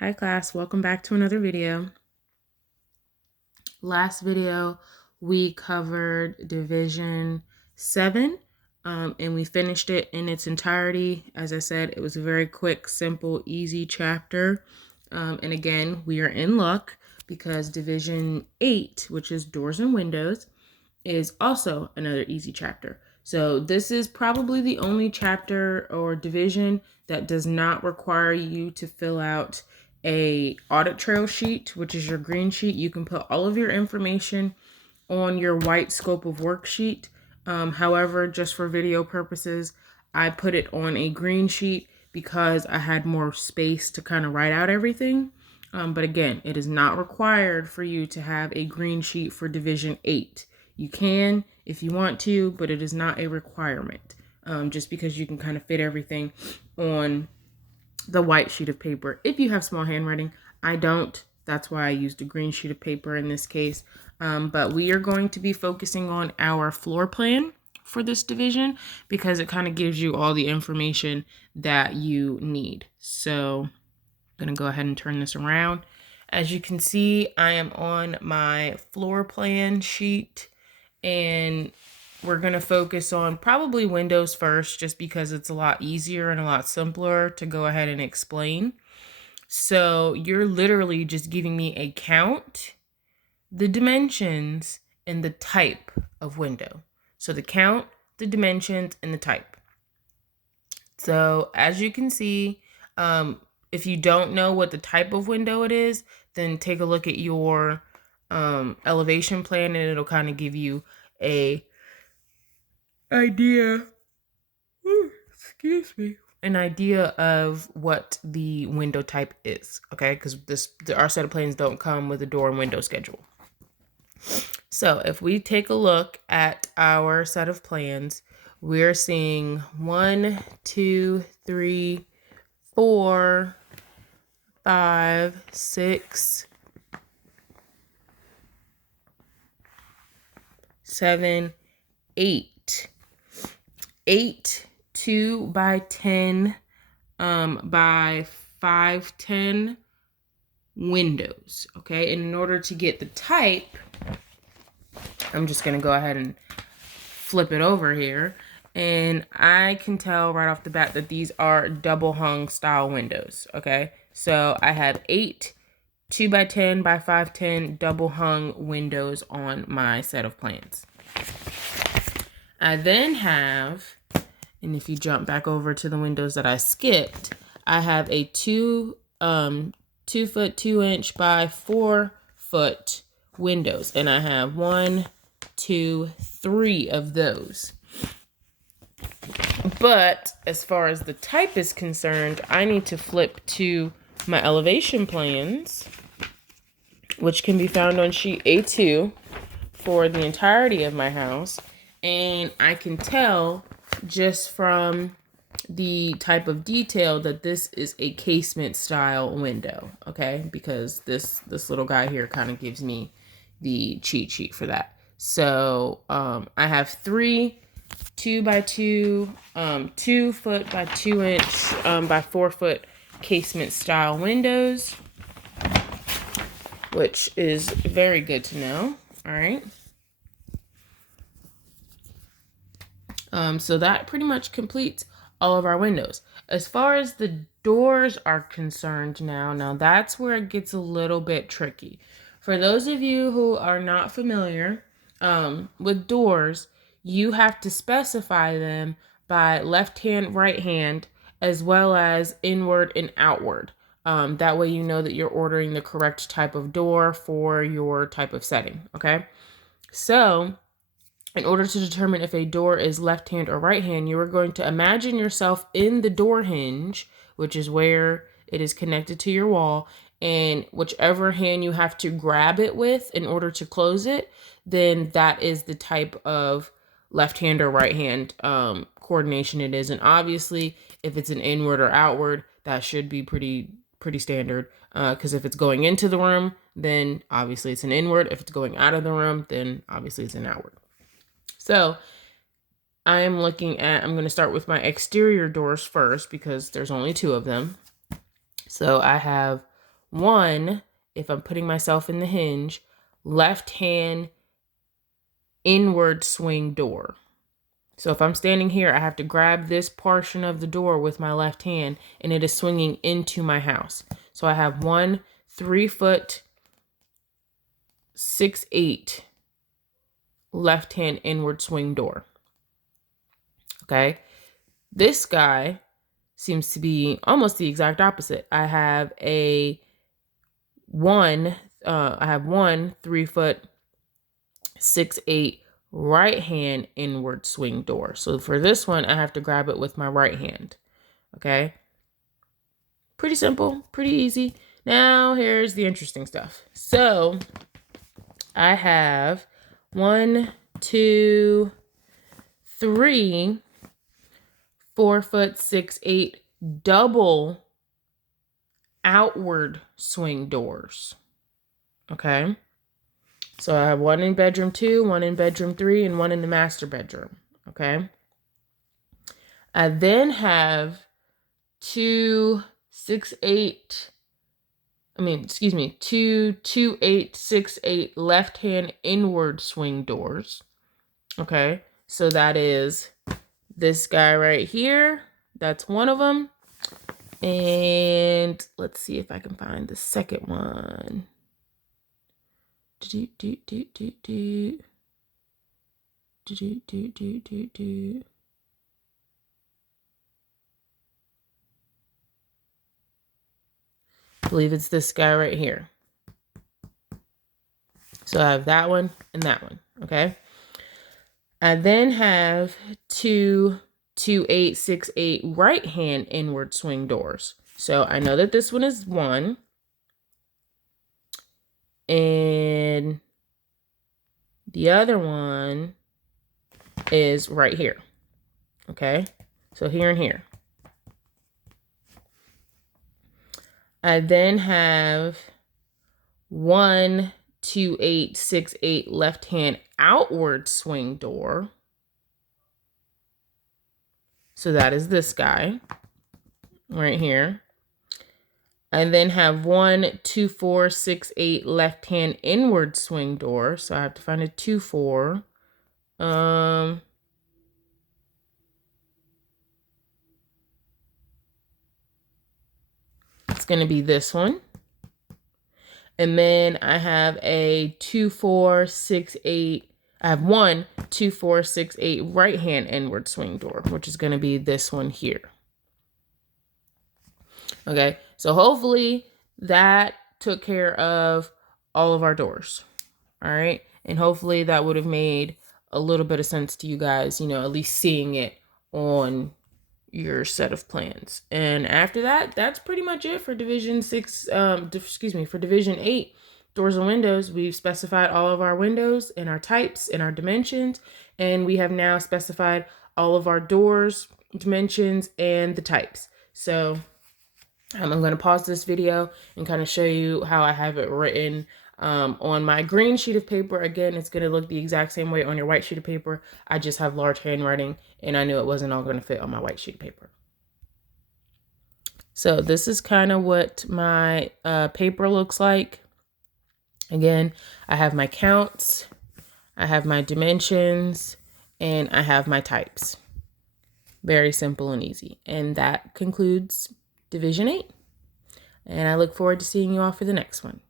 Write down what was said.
Hi class, welcome back to another video. Last video, we covered Division 7 and we finished it in its entirety. As I said, it was a very quick, simple, easy chapter. And again, we are in luck because Division 8, which is doors and windows, is also another easy chapter. So this is probably the only chapter or division that does not require you to fill out a audit trail sheet, which is your green sheet. You can put all of your information on your white scope of worksheet. However, just for video purposes, I put it on a green sheet because I had more space to kind of write out everything. But again, it is not required for you to have a green sheet for Division 8. You can if you want to, but it is not a requirement. Just because you can kind of fit everything on the white sheet of paper. If you have small handwriting, I don't. That's why I used a green sheet of paper in this case. But we are going to be focusing on our floor plan for this division because it kind of gives you all the information that you need. So I'm going to go ahead and turn this around. As you can see, I am on my floor plan sheet and we're going to focus on probably windows first just because it's a lot easier and a lot simpler to go ahead and explain. So you're literally just giving me a count, the dimensions, and the type of window. So the count, the dimensions, and the type. So as you can see, if you don't know what the type of window it is, then take a look at your elevation plan and it'll kind of give you a idea, an idea of what the window type is, okay? Because our set of plans don't come with a door and window schedule. So if we take a look at our set of plans, we're seeing 1, 2, 3, 4, 5, 6, 7, 8. 8 2 by 10 by 510 windows. Okay, and in order to get the type, I'm just gonna go ahead and flip it over here, and I can tell right off the bat that these are double hung style windows. Okay, so I have 8 2 by 10 by 510 double hung windows on my set of plans. I then have, and if you jump back over to the windows that I skipped, I have a 2 foot 2 inch by 4 foot windows, and I have 1, 2, 3 of those. But as far as the type is concerned, I need to flip to my elevation plans, which can be found on sheet A2 for the entirety of my house. And I can tell just from the type of detail that this is a casement style window, okay? Because this little guy here kind of gives me the cheat sheet for that. So I have 3 2 by 2, 2 foot by 2 inch by 4 foot casement style windows, which is very good to know. All right. So that pretty much completes all of our windows. As far as the doors are concerned now that's where it gets a little bit tricky. For those of you who are not familiar with doors, you have to specify them by left hand, right hand, as well as inward and outward. That way you know that you're ordering the correct type of door for your type of setting, okay? So in order to determine if a door is left hand or right hand, you are going to imagine yourself in the door hinge, which is where it is connected to your wall, and whichever hand you have to grab it with in order to close it, then that is the type of left hand or right hand coordination it is. And obviously, if it's an inward or outward, that should be pretty standard, because if it's going into the room, then obviously it's an inward. If it's going out of the room, then obviously it's an outward. So I'm going to start with my exterior doors first because there's only 2 of them. So I have 1, if I'm putting myself in the hinge, left hand inward swing door. So if I'm standing here, I have to grab this portion of the door with my left hand, and it is swinging into my house. So I have 1 3-foot 6/8 left hand inward swing door. Okay. This guy seems to be almost the exact opposite. I have 1 3-foot 6/8 right hand inward swing door. So for this one, I have to grab it with my right hand. Okay. Pretty simple, pretty easy. Now here's the interesting stuff. So I have 1, 2, 3 4-foot 6/8 double outward swing doors. Okay. So I have 1 in bedroom 2, 1 in bedroom 3, and 1 in the master bedroom. Okay. I then have 2 2/8 6/8 left hand inward swing doors. Okay. So that is this guy right here. That's one of them. And let's see if I can find the second one. I believe it's this guy right here. So I have that one and that one. Okay. I then have 2 2/8 6/8 right hand inward swing doors. So I know that this one is 1. And the other one is right here. Okay. So here and here. I then have 1 2/8 6/8 left hand outward swing door. So that is this guy right here. I then have 1 2/4 6/8 left hand inward swing door. So I have to find a 2/4. It's going to be this one. And then I have a 2/4 6/8. I have 1 2/4 6/8 right hand inward swing door, which is going to be this one here. Okay, so hopefully that took care of all of our doors. All right, and hopefully that would have made a little bit of sense to you guys, at least seeing it on your set of plans. And after that, that's pretty much it for Division 6, for Division 8, doors and windows. We've specified all of our windows and our types and our dimensions, and we have now specified all of our doors, dimensions, and the types. So I'm going to pause this video and kind of show you how I have it written on my green sheet of paper. Again, it's going to look the exact same way on your white sheet of paper. I just have large handwriting, and I knew it wasn't all going to fit on my white sheet of paper. So this is kind of what my paper looks like. Again, I have my counts, I have my dimensions, and I have my types. Very simple and easy. And that concludes Division 8. And I look forward to seeing you all for the next one.